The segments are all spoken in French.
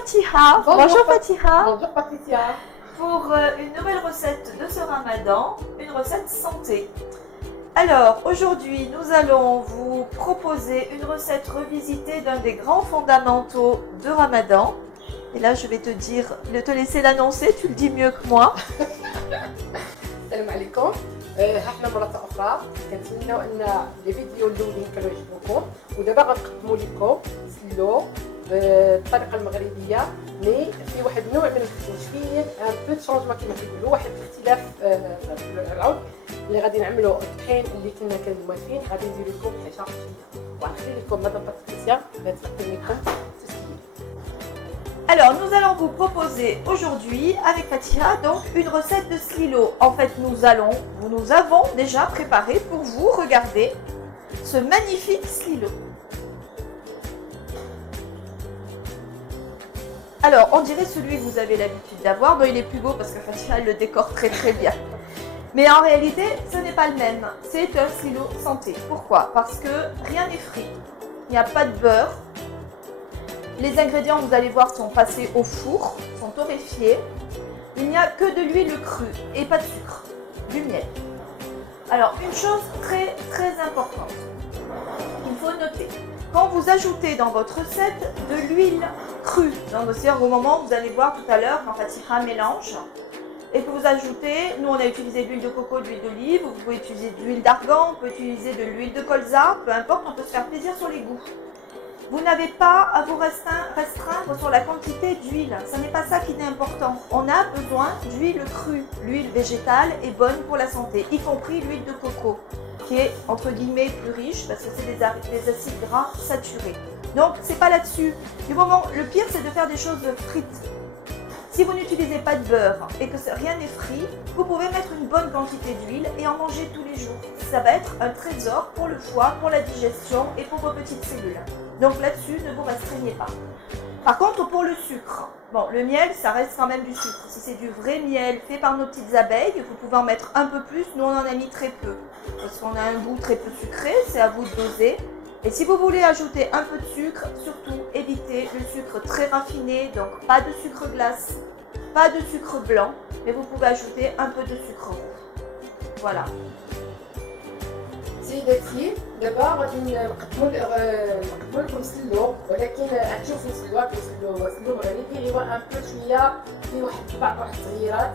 Fatiha. Bonjour Fatiha. Bonjour Patricia. Pour une nouvelle recette de ce ramadan, une recette santé. Alors aujourd'hui nous allons vous proposer une recette revisitée d'un des grands fondamentaux de ramadan. Et là je vais te laisser l'annoncer, tu le dis mieux que moi. السلام عليكم. احنا مرة أخرى كنتمنوا أن لي فيديو الأولين كانوا يعجبوكم ودابا غنقدموا لكم سلو بالطريقة المغربية مي في واحد النوع من التشكيل ان بو دو شونجمون كما كيقولوا واحد الاختلاف في العود اللي غادي نعملوا الطحين اللي كنا كنوالفين غادي نديرو لكم حاجة جديدة وغنخلي لكم مدام باتريسيا تقدم لكم التسكيل. Alors, nous allons vous proposer aujourd'hui, avec Fatiha, donc une recette de slilo. En fait, nous avons déjà préparé pour vous, regardez, ce magnifique slilo. Alors, on dirait celui que vous avez l'habitude d'avoir. Bon, il est plus beau parce que Fatiha le décore très très bien. Mais en réalité, ce n'est pas le même. C'est un slilo santé. Pourquoi? Parce que rien n'est frit. Il n'y a pas de beurre. Les ingrédients, vous allez voir, sont passés au four, sont torréfiés. Il n'y a que de l'huile crue et pas de sucre, du miel. Alors, une chose très très importante, il faut noter. Quand vous ajoutez dans votre recette de l'huile crue, donc c'est-à-dire au moment où vous allez voir tout à l'heure quand Fatiha mélange, et que vous ajoutez, nous on a utilisé de l'huile de coco, de l'huile d'olive, vous pouvez utiliser de l'huile d'argan, on peut utiliser de l'huile de colza, peu importe, on peut se faire plaisir sur les goûts. Vous n'avez pas à vous restreindre sur la quantité d'huile, ce n'est pas ça qui est important. On a besoin d'huile crue, l'huile végétale est bonne pour la santé, y compris l'huile de coco, qui est entre guillemets plus riche parce que c'est des acides gras saturés. Donc c'est pas là-dessus. Le pire c'est de faire des choses frites. Si vous n'utilisez pas de beurre et que rien n'est frit, vous pouvez mettre une bonne quantité d'huile et en manger tous les jours. Ça va être un trésor pour le foie, pour la digestion et pour vos petites cellules. Donc là-dessus, ne vous restreignez pas. Par contre, pour le sucre, bon, le miel, ça reste quand même du sucre. Si c'est du vrai miel fait par nos petites abeilles, vous pouvez en mettre un peu plus. Nous, on en a mis très peu. Parce qu'on a un goût très peu sucré, c'est à vous de doser. Et si vous voulez ajouter un peu de sucre, surtout évitez le sucre très raffiné, donc pas de sucre glace, pas de sucre blanc, mais vous pouvez ajouter un peu de sucre roux. Voilà. سيداتي دابا غادي نقدموا لكم سلو ولكن غتشوفوا سلو مغربي هو ان بو شويه فيه بعض التغييرات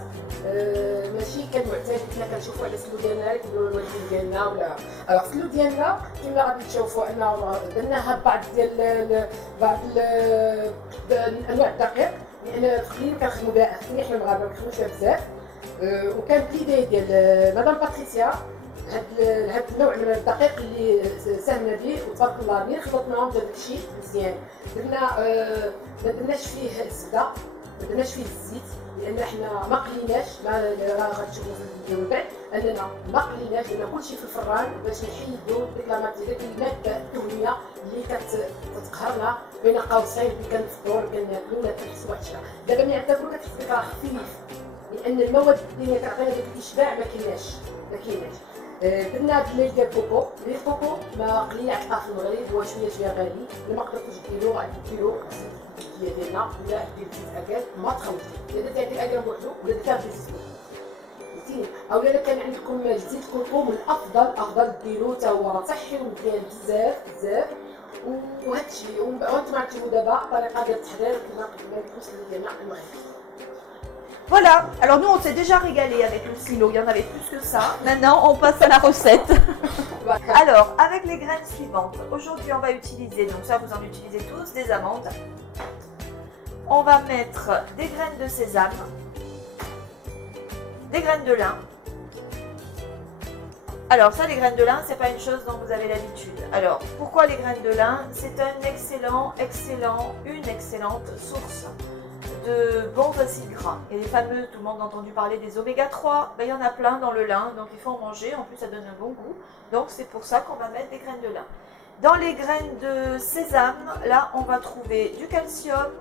ماشي كالمعتاد كنا كنشوفوا على السلو ديالنا كيقولوا الوالدين ديالنا ولا السلو ديالنا كما غادي تشوفوا انه درناها بعض انواع الدقيق لان تقريبا كنخدموا بها حنا المغاربه ما كنخدموش بها بزاف وكانت ليدي ديال مدام باتريسيا هاد النوع من الدقيق اللي ساهمنا به وتبارك الله ملي خلطناهم داك الشيء مزيان ما درناش فيه الزبده ما درناش فيه الزيت لان حنا ما قليناش راه غتشوفوا في الفيديو من بعد اننا ما قليناش درنا كلشي في الفران باش نحيدوا ديك الماده الدهنيه اللي كتقهرنا بين قوسين اللي كنفطروا كناكلوا ولا كنحسوا واحد الشيء. دابا ملي عتاكلوا كتحس بك راه خفيف لان المواد اللي كتعطينا داك الاشباع ما كايناش درنا بالليل ديال الكوكو. الكوكو ما قليل عطاه في المغرب هو شويه غالي الا ما قدرتوش ديرو غادي ديرو ديالنا ولا دير زيت اكل ما تخلطش الا درتي اكل بوحدو ولا درتها بالزيت فهمتيني اولا الا كان عندكم زيت كركم الافضل ديرو حتى هو صحي ومزيان بزاف وهادشي وانتم غتشوفوا دابا الطريقه ديال التحضير كما قدمنا لكم السلو ديالنا المغربي. Voilà, alors nous on s'est déjà régalé avec le silo, il y en avait plus que ça. Maintenant on passe à la recette. Alors, avec les graines suivantes, aujourd'hui on va utiliser, donc ça vous en utilisez tous, des amandes. On va mettre des graines de sésame, des graines de lin. Alors ça, les graines de lin, c'est pas une chose dont vous avez l'habitude. Alors, pourquoi les graines de lin? C'est une excellente source de bons acides gras. Et les fameux, tout le monde a entendu parler des oméga 3, ben, il y en a plein dans le lin, donc il faut en manger, en plus ça donne un bon goût. Donc c'est pour ça qu'on va mettre des graines de lin. Dans les graines de sésame, là on va trouver du calcium,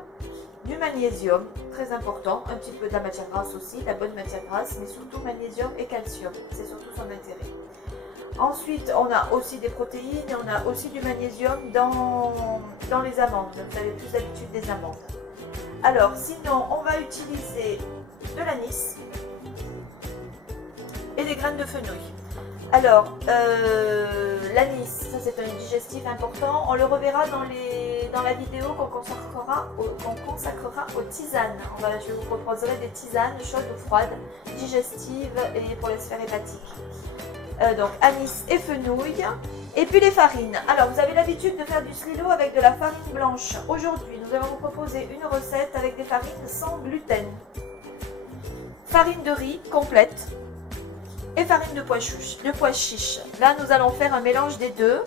du magnésium, très important, un petit peu de la matière grasse aussi, la bonne matière grasse, mais surtout magnésium et calcium, c'est surtout son intérêt. Ensuite, on a aussi des protéines et on a aussi du magnésium dans les amandes, donc vous avez plus l'habitude des amandes. Alors, sinon, on va utiliser de l'anis et des graines de fenouil. Alors, l'anis, ça c'est un digestif important. On le reverra dans la vidéo qu'on consacrera aux tisanes. Je vous proposerai des tisanes chaudes ou froides, digestives et pour les sphères hépatiques. Donc, anis et fenouil. Et puis les farines. Alors, vous avez l'habitude de faire du slilo avec de la farine blanche. Aujourd'hui, nous allons vous proposer une recette avec des farines sans gluten. Farine de riz complète et farine de pois chiche. Là, nous allons faire un mélange des deux,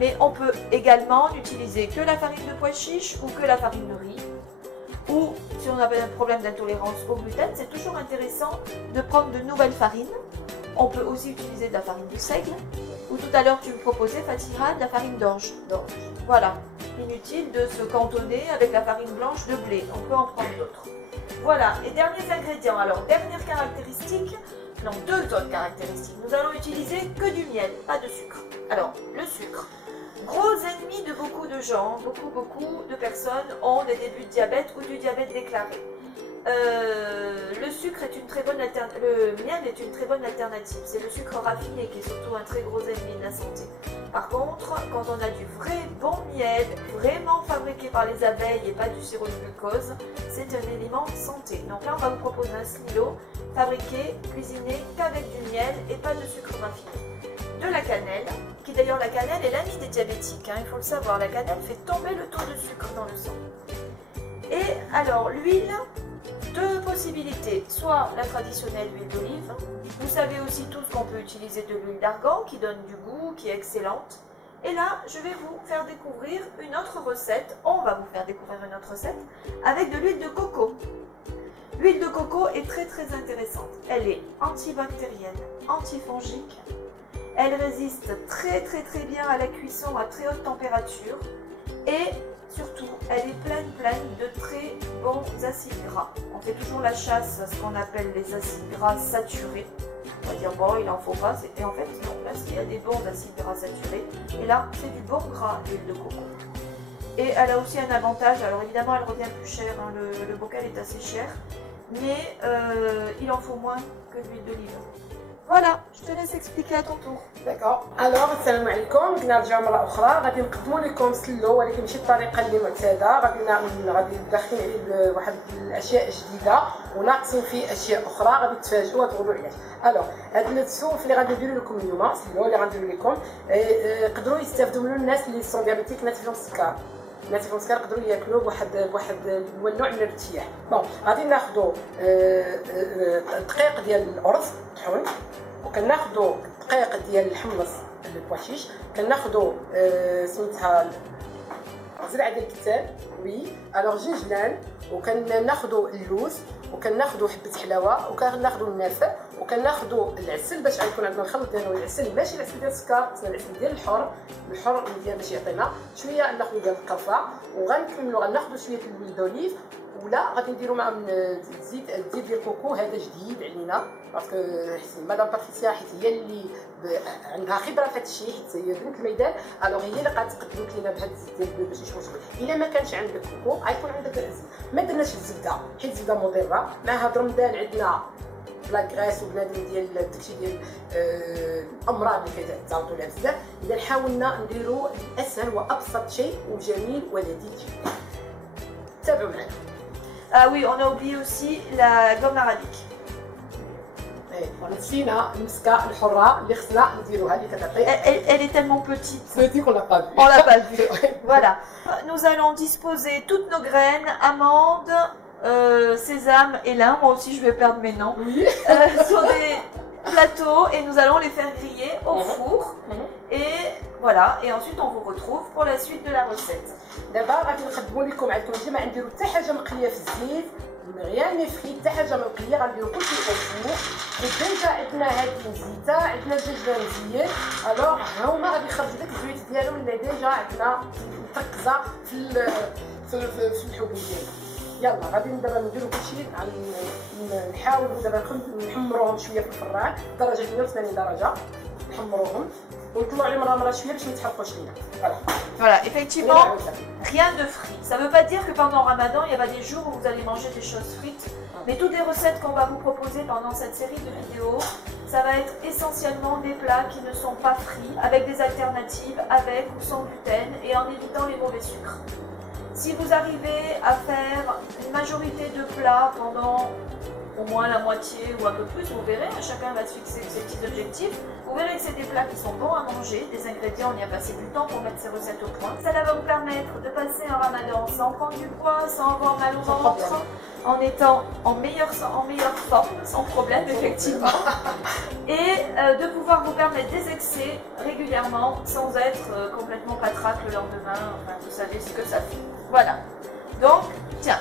mais on peut également n'utiliser que la farine de pois chiche ou que la farine de riz. Ou, si on avait un problème d'intolérance au gluten, c'est toujours intéressant de prendre de nouvelles farines. On peut aussi utiliser de la farine de seigle. Ou tout à l'heure, tu me proposais, Fatira, de la farine d'orge. Voilà. Inutile de se cantonner avec la farine blanche de blé. On peut en prendre d'autres. Voilà. Et derniers ingrédients. Alors, dernière caractéristique. Non, deux autres caractéristiques. Nous allons utiliser que du miel, pas de sucre. Alors, le sucre. Gros ennemi de beaucoup de gens. Beaucoup de personnes ont des débuts de diabète ou du diabète déclaré. Le sucre est une très bonne alternative. Le miel est une très bonne alternative. C'est le sucre raffiné qui est surtout un très gros ennemi de la santé. Par contre, quand on a du vrai bon miel, vraiment fabriqué par les abeilles et pas du sirop de glucose, c'est un élément santé. Donc là, on va vous proposer un slilo fabriqué, cuisiné qu'avec du miel et pas de sucre raffiné. De la cannelle, qui d'ailleurs la cannelle est l'ami des diabétiques, hein, il faut le savoir. La cannelle fait tomber le taux de sucre dans le sang. Et alors, l'huile. Deux possibilités, soit la traditionnelle huile d'olive. Vous savez aussi tous qu'on peut utiliser de l'huile d'argan qui donne du goût, qui est excellente. Et là, je vais vous faire découvrir une autre recette. On va vous faire découvrir une autre recette avec de l'huile de coco. L'huile de coco est très intéressante. Elle est antibactérienne, antifongique. Elle résiste très bien à la cuisson à très haute température. Et surtout, elle est pleine de très bons acides gras. On fait toujours la chasse à ce qu'on appelle les acides gras saturés. On va dire, bon, il n'en faut pas. Et en fait, non, parce qu'il y a des bons acides gras saturés. Et là, c'est du bon gras, l'huile de coco. Et elle a aussi un avantage. Alors évidemment, elle revient plus cher. Hein, le bocal est assez cher. Mais il en faut moins que l'huile d'olive. Voilà, je te laisse expliquer à ton tour. داكور الوغ السلام عليكم. قلنا نرجعوا مره اخرى غادي نقدموا لكم سلو ولكن ماشي الطريقه اللي معتاده. غادي داخلين عليه بواحد الاشياء جديده وناقصين فيه اشياء اخرى غادي تفاجئوا وتقولوا علاش. الوغ هاد السوف اللي غادي نديرو لكم اليوم سلو اللي غنديرو لكم يقدروا يستافدوا منه الناس اللي سون ديابيتيك ناتفين السكر. الناس في السكر يقدروا ياكلوا بواحد النوع من الارتياح. بون غادي ناخذوا دقيق ديال الارز طحون وكناخذوا دقيق ديال الحمص البواشيش كناخذوا سميتها زرع ديال الكتان وي الوغ جنجلان وكناخذوا اللوز وكناخذوا حبه حلاوه وكناخذوا النافع وكناخذوا العسل باش غيكون عندنا الخلط ديالو العسل ماشي العسل ديال السكر العسل ديال الحر ديال باش يعطينا شويه ناخذوا ديال القرفه وغنكملوا غناخذوا شويه الويل دوليف ولا غادي نديروا معهم الزيت ديال الكوكو هذا جديد علينا باسكو مدام باتريسيا حيت هي اللي عندها خبره في هذا الشيء حيت هي بنت الميدان الوغ هي اللي قتقدم لنا بهذا الزيت ديال باش يشوش الا ما كانش عندك كوكو غيكون عندك الزيت ما درناش الزبده حيت الزبده مضره مع هاد رمضان عندنا بلا غريس وبنادم ديال داكشي ديال الامراض اللي كيتعرضوا لها بزاف اذا حاولنا نديروا الاسهل وابسط شيء وجميل ولذيذ جدا تابعوا معنا. Ah oui, on a oublié aussi la gomme arabique. نسينا المسكه الحره اللي خصنا نديروها اللي كتعطي. Elle est tellement petite. C'est qu'on l'a pas vu. On l'a pas vu. Voilà. Nous allons disposer toutes nos graines, amandes, sésame et lin. Moi aussi, je vais perdre mes noms. Oui. Sur des plateaux et nous allons les faire griller au four. Et voilà. Et ensuite, on vous retrouve pour la suite de la recette. دابا غادي نقدموا لكم عندكم انتما ما نديروا حتى حاجه مقليه في الزيت غير نفخي حتى حاجه مقليه غنديروا كلشي في الفوق وديجا عندنا هذه مزيته عندنا الدجاج مزيان الوغ ها هما غادي يخرجوا داك الزويت ديالهم اللي ديجا عندنا مركزه في الحبوب ديالنا. يلا غادي دابا نديروا كلشي نحاولوا دابا نحمروهم شويه في الفران درجه 180 درجه نحمروهم ونطلعوا عليهم مره شويه باش ما يتحرقوش لينا. Voilà, effectivement, rien de frit. Ça ne veut pas dire que pendant Ramadan, il y a pas des jours où vous allez manger des choses frites, mais toutes les recettes qu'on va vous proposer pendant cette série de vidéos, ça va être essentiellement des plats qui ne sont pas frits, avec des alternatives, avec ou sans gluten et en évitant les mauvais sucres. Si vous arrivez à faire une majorité de plats pendant au moins la moitié ou un peu plus, vous verrez, chacun va se fixer ses petits objectifs. Vous verrez que c'est des plats qui sont bons à manger, des ingrédients, on y a passé du temps pour mettre ces recettes au point. Ça va vous permettre de passer un ramadan sans prendre du poids, sans avoir mal au ventre, en étant en meilleure forme, sans problème effectivement, et de pouvoir vous permettre des excès régulièrement sans être complètement patraque le lendemain, enfin vous savez ce que ça fait. Voilà, donc tiens.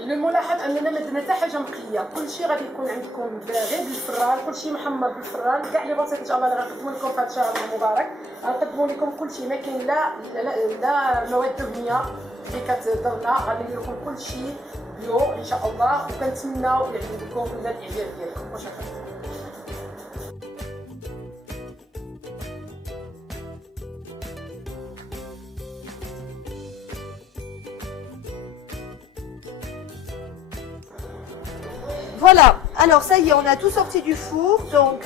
الملاحظ اننا ما درنا حتى حاجه مقليه، كلشي غادي يكون عندكم غير بالفران، كلشي محمر بالفران، كاع لي بلاصات ان شاء الله اللي غنقدموا لكم في هذا الشهر المبارك غنقدموا لكم كلشي، ما كاين لا مواد دهنيه اللي كتضرنا، غندير لكم كلشي بيو ان شاء الله، وكنتمناو يعجبكم الاعجاب ديالكم. وشكرا. Voilà, alors ça y est, on a tout sorti du four, donc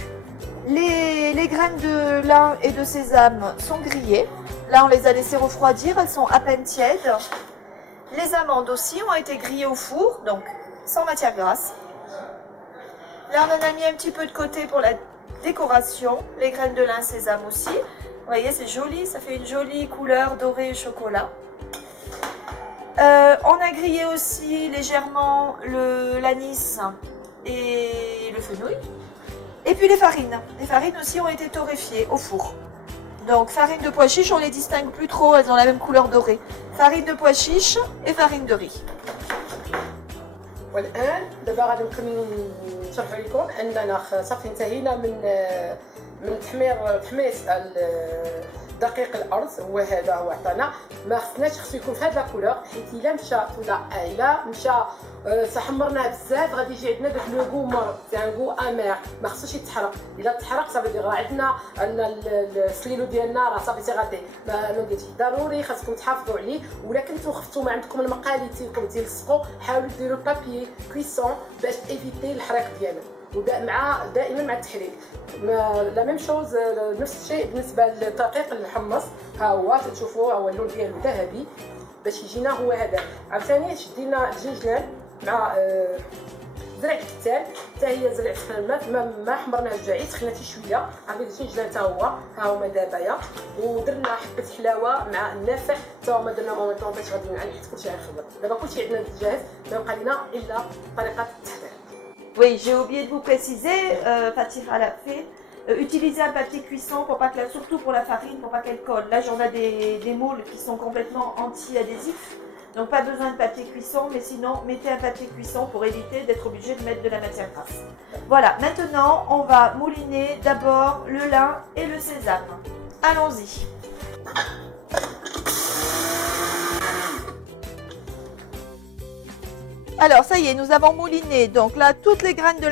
les graines de lin et de sésame sont grillées. Là, on les a laissées refroidir, elles sont à peine tièdes. Les amandes aussi ont été grillées au four, donc sans matière grasse. Là, on en a mis un petit peu de côté pour la décoration, les graines de lin, sésame aussi. Vous voyez, c'est joli, ça fait une jolie couleur dorée et chocolat. On a grillé aussi légèrement l'anis et le fenouil. Et puis les farines. Les farines aussi ont été torréfiées au four. Donc farine de pois chiche, on les distingue plus trop, elles ont la même couleur dorée. Farine de pois chiche et farine de riz. والآن دابا غادي نشرح لكم أننا صافي انتهينا من تحميص دقيق الارز. هو عطانا ما خصو يكون في هذا لاكولور، حيت الا مشى ولا الا مشى حمرناه بزاف غادي يجي عندنا داك لو غو مور، يعني غو امير، ما خصوش يتحرق. الا تحرق صافي راه عندنا السليلو ديالنا راه صافي غادي ما نديرش. ضروري خاصكم تحافظوا عليه، ولا كنتو خفتوا ما عندكم المقالي ديالكم ديال السقو، حاولوا ديروا بابي كويسون باش ايفيتي الحريق ديالو. دائما مع التحريك لا ميم شوز، نفس الشيء بالنسبه للدقيق المحمص. ها هو تشوفوا هو اللون ديالو ذهبي باش يجينا هو هذا. عاوتاني شدينا الجنجلان مع زرع الكتان، حتى هي زرع سخنا ما حمرناه الجعيد، سخناتي شويه. عرفتي الجنجلان حتى هو ها هما دابايا، ودرنا حبه حلاوه مع النافع حتى هما درنا اونطون باش غادي حيت كلشي غنخبر. دابا كلشي عندنا جاهز، ما بقى لنا الا طريقه التحضير. Oui, j'ai oublié de vous préciser, Fatira l'a fait, utilisez un papier cuisson pour pas que surtout pour la farine, pour pas qu'elle colle. Là, j'en ai des moules qui sont complètement anti-adhésifs, donc pas besoin de papier cuisson, mais sinon, mettez un papier cuisson pour éviter d'être obligé de mettre de la matière grasse. Voilà, maintenant, on va mouliner d'abord le lin et le sésame. Allons-y. Alors ça y est, nous avons mouliné donc là toutes les graines de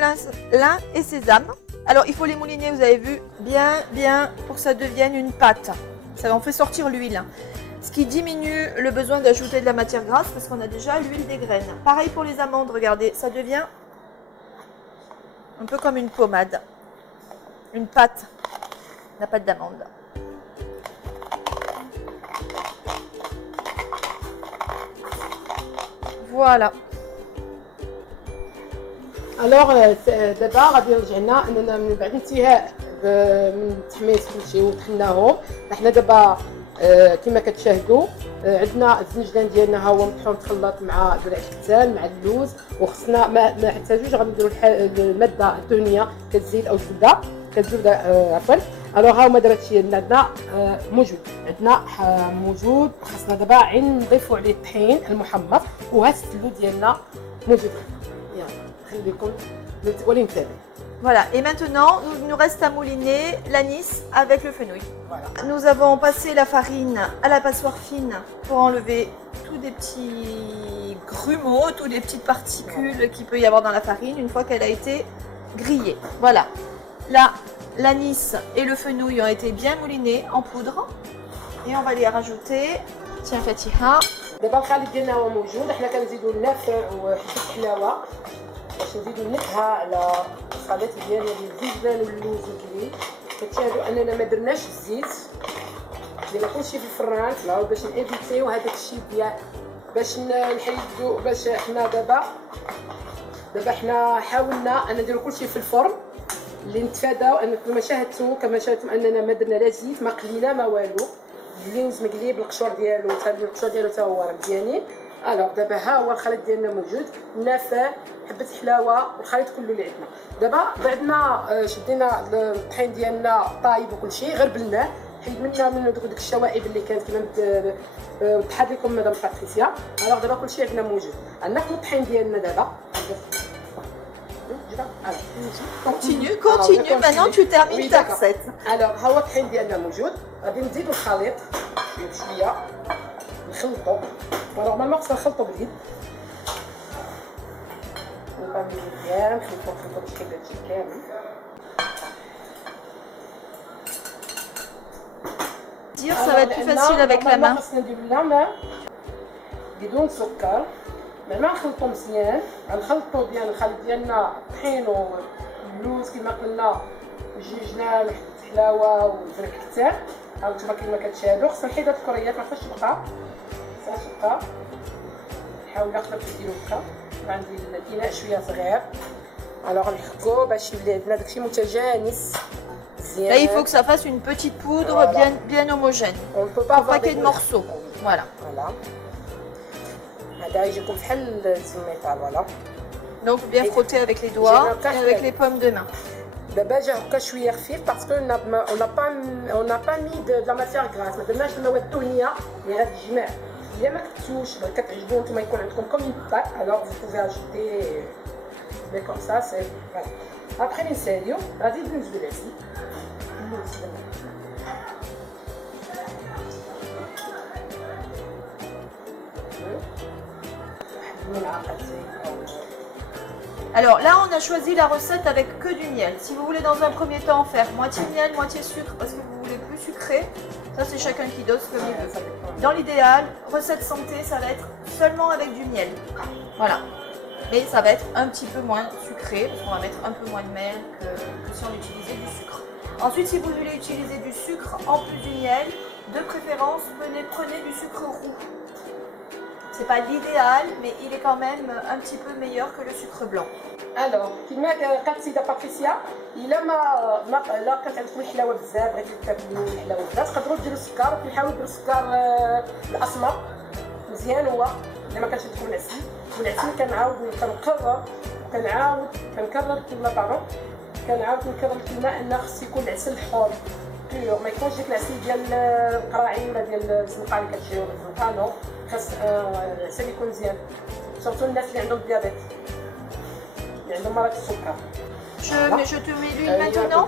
lin et sésame. Alors il faut les mouliner, vous avez vu, bien pour que ça devienne une pâte. Ça en fait sortir l'huile. Ce qui diminue le besoin d'ajouter de la matière grasse parce qu'on a déjà l'huile des graines. Pareil pour les amandes, regardez, ça devient un peu comme une pommade. Une pâte, la pâte d'amande. Voilà. الوغ دابا غادي رجعنا اننا من بعد انتهاء من تحميص كلشي وطحناهم. حنا دابا كما كتشاهدوا عندنا الزنجلان ديالنا ها هو مطحون مخلط مع درع الكتان مع اللوز، وخصنا ما حتى جوج غنديروا الماده الدهنيه كالزيت او الزبده عفوا. الوغ ها هما دابا هادشي عندنا موجود. خصنا دابا نضيفوا عليه الطحين المحمص، وهاد السلو ديالنا موجود. Voilà, et maintenant, il nous reste à mouliner l'anis avec le fenouil. Voilà. Nous avons passé la farine à la passoire fine pour enlever tous des petits grumeaux, toutes les petites particules qu'il peut y avoir dans la farine une fois qu'elle a été grillée. Voilà, là, l'anis et le fenouil ont été bien moulinés en poudre et on va les rajouter Tiens Fatiha. دابا الخليط ديالنا هو موجود. حنا كنزيدوا النافع وحبه الحلاوه باش نزيدوا النكهه على الخليط ديالنا ديال الزيتون واللوز والكريم. كتشاهدوا اننا ما درناش الزيت، درنا كلشي في الفران باش نيفيتيو هذاك الشيء ديال باش نحيدو. باش حنا دابا حنا حاولنا ان نديرو كلشي في الفرن اللي نتفاداو ان كما شاهدتم اننا ما درنا لا زيت ما قلينا ما والو. اللوز مقلي بالقشور ديالو حتى هو مزيانين. الوغ دابا ها هو الخليط ديالنا موجود، النافع حبه حلاوه والخليط كله اللي عندنا. دابا بعد ما شدينا الطحين ديالنا طايب وكل شيء غربلناه، حيد منه دوك الشوائب اللي كانت كما تحط لكم مدام باتريسيا. الوغ دابا كل شيء عندنا موجود. عندنا الطحين ديالنا دابا. Continue, maintenant tu termines ta recette. الوغ ها هو الطحين ديالنا موجود. غادي نزيدو الخليط بشويه نخلطو. نورمالمون خصنا نخلطو باليد. نبقاو مزيان نخلطو باش كيبدا هادشي كامل. Dire ça va être plus facile avec la main. خصنا نديرو لا ماء بدون سكر. مع نخلطو مزيان. غنخلطو ديال الخليط ديالنا الطحين واللوز كما قلنا والجوجنان وحبة الحلاوه والزرع كتان. ها نتوما كما كتشاهدوا خصنا نحيدو هاد الكريات ما خصهاش تبقى. نحاول نقدر نديرو هكا. عندي الاناء شويه صغير. الوغ نحكو باش يولي عندنا داكشي متجانس مزيان. Là il faut que ça fasse une petite poudre bien homogène. On ne peut pas avoir des morceaux. Voilà. هذا يجيكم بحال الزميتال. فوالا. Donc bien frotter avec les doigts et avec les paumes de main. دابا جا هكا شويه خفيف باسكو on n'a pas mis de la matière grasse. ما درناش المواد الدهنيه اللي غادي تجمع. الا ما كنتوش كتعجبو نتوما يكون عندكم كوم اون بات alors vous pouvez ajouter mais comme ça c'est voilà. Après نساليو غادي نزيدو العسل. Alors là, on a choisi la recette avec que du miel. Si vous voulez dans un premier temps faire moitié miel, moitié sucre parce que vous voulez plus sucré, ça c'est chacun qui dose comme il veut. Dans l'idéal, recette santé, ça va être seulement avec du miel. Voilà. Mais ça va être un petit peu moins sucré parce qu'on va mettre un peu moins de miel que si on utilisait du sucre. Ensuite, si vous voulez utiliser du sucre en plus du miel, de préférence, prenez du sucre roux. C'est pas l'idéal, mais il est quand même un petit peu meilleur que le sucre blanc. Alors, كما قالت السيده باتريسيا الا ما لا كانت عندكم الحلاوه بزاف بغيتو تاكلوا الحلاوه بزاف تقدروا ديروا السكر. كنحاولوا نديروا السكر الاسمر مزيان هو الا ما كانش عندكم العسل. والعسل كنكرر الكلمه ان خص يكون العسل حر بيور. ما يكونش ديك العسل ديال القراعين ولا ديال الزنقه اللي كتجيو من الزنقه. نو خاص العسل يكون مزيان سورتو الناس اللي عندهم ديابيت اللي عندهم مرض السكر. Je te mets l'huile maintenant.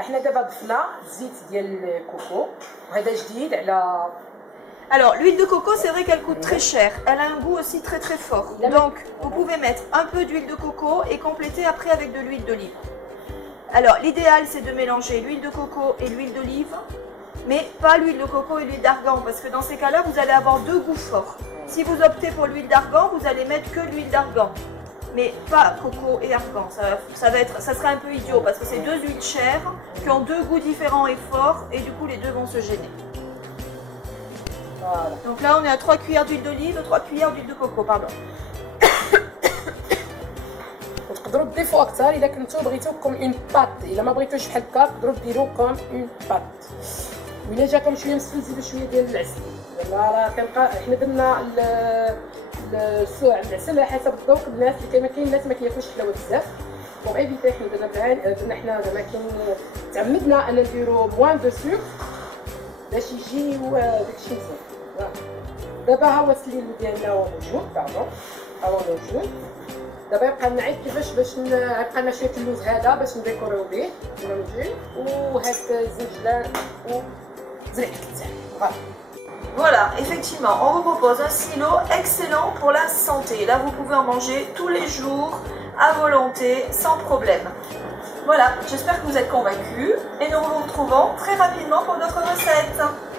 احنا دابا ضفنا الزيت ديال الكوكو وهذا جديد على. Alors l'huile de coco, c'est vrai qu'elle coûte très cher. Elle a un goût aussi très très fort. Donc vous pouvez mettre un peu d'huile de coco et compléter après avec de l'huile d'olive. Alors l'idéal c'est de mélanger l'huile de coco et l'huile d'olive, mais pas l'huile de coco et l'huile d'argan parce que dans ces cas-là vous allez avoir deux goûts forts. Si vous optez pour l'huile d'argan, vous allez mettre que l'huile d'argan, mais pas coco et argan. Ça sera un peu idiot parce que c'est deux huiles chères qui ont deux goûts différents et forts et du coup les deux vont se gêner. Voilà. Donc là on est à 3 cuillères d'huile d'olive, 3 cuillères d'huile de coco, pardon. تقدروا تضيفوا اكثر الا كنتو بغيتو كوم اون بات. الا ما بغيتوش بحال هكا تقدروا ديروا كوم اون بات. وإلا جاكم شويه مسكين زيدوا شويه ديال العسل. راه كنبقى حنا درنا العسل على حسب الذوق الناس اللي كاين الناس ما كياكلوش الحلاوه بزاف. بون ايفيتي حنا درنا حنا زعما تعمدنا ان نديروا موان دو سكر باش يجيو داكشي مزيان. دابا ها هو السليل ديالنا هو موجود. باردون ها هو موجود. دابا يبقى لنا عيد كيفاش باش يبقى لنا شويه اللوز هذا باش نديكوريو به وهاد الزنجلان وزرع الكتان. Voilà, effectivement, on vous propose un silo excellent pour la santé. Là, vous pouvez en manger tous les jours, à volonté, sans problème. Voilà, j'espère que vous êtes convaincus et nous vous retrouvons très rapidement pour d'autres recettes.